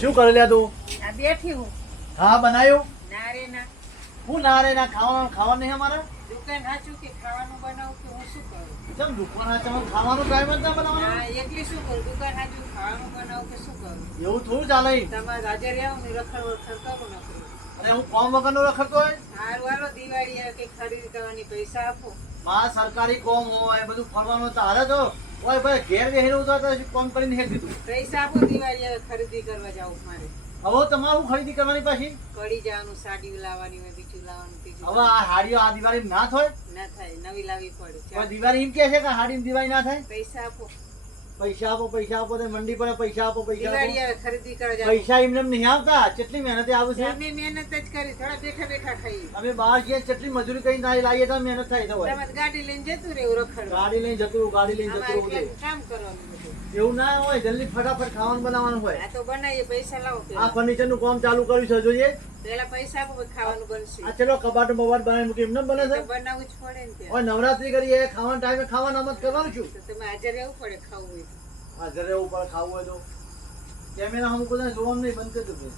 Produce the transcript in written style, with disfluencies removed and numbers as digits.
શું કરે લ્યા તું? આ બેઠી હું. હા બનાવ્યું. ના રે ના. હું ના રે ના ખાવાનું નહીં અમારે. દુકાન હાચું કે ખાવાનું બનાવું કે હું શું કરું? ચમ દુકાન હા ચમ ખાવાનું ટાઈમ જ ના બનાવવાનો. હા એકલી શું કરું? દુકાન હાચું ખાવાનું બનાવું કે શું કરું? એવું થોડું ચાલે. તમારે હાજર આવું ને રખડ વખડ કરું નકરું. અને હું કોમ વગરનો રખડતો હોય. હારું હાલો દિવાળી આવે કે ખરીદી કરવાની પૈસા આપો. માં સરકારી કોમ હોય બધું ફરવાનું તારે તો ઓય ભાઈ ઘેર બેહીને ઉતારતા કોમ કરીને હેક દીધું. પૈસા આપો દિવાળી આવે ખરીદી કરવા જાવું મારે. હવે તમારું ખરીદી કરવાની પાછી. કડી જવાનું સાડી લાવવાની હોય બીજું લાવવાનું ત્રીજું હવે આ હાડીઓ આ દિવાળી ના થાય. ના થાય નવી લાવવી પડે હવે દિવાળી એમ કે છે કે હાડી દિવાળી ના થાય. પૈસા આપો પૈસા આપો તે મંડી પર પૈસા આપો દિવાળી આવે ખરીદી કરવા જાવ પૈસા એમને એમ નહીં આવતા. કેટલી મહેનતે આવું છે. અમે મહેનત જ કરી થોડા બેઠા બેઠા ખાઈ. અમે બહાર જઈએ કેટલી મજૂરી કરીને લાવીએ તો મહેનત થાય તો હોય. તમે ગાડી લઈને જતું રહેવું રખડવા. ગાડી લઈને જતું અમારે રહે. કામ કરવાનું બધું. એવું ના હોય જલ્દી ફટાફટ ખાવાનું બનાવવાનું હોય. આ તો બનાવીએ પૈસા લાવો આ પેલા. ફર્નિચર નું કામ ચાલુ કર્યું છે જોઈએ. પેલા પૈસા આપો પછી ખાવાનું બનશે. આ ચલો કબાટ બબાટ બનાવી મૂકી એમને બને છે. તો બનાવવું જ પડે ને ત્યાં. ઓય નવરાત્રી કરીએ ખાવાના ટાઈમે ખાવાનું આમ જ કરવાનું છું. તો તમે હાજર રહેવું પડે ખાવું હોય તો. હાજર રહેવું પડે ખાવું હોય તો કેમેરા હું બધા જોવાનું નહીં બંધ કરી દઉં.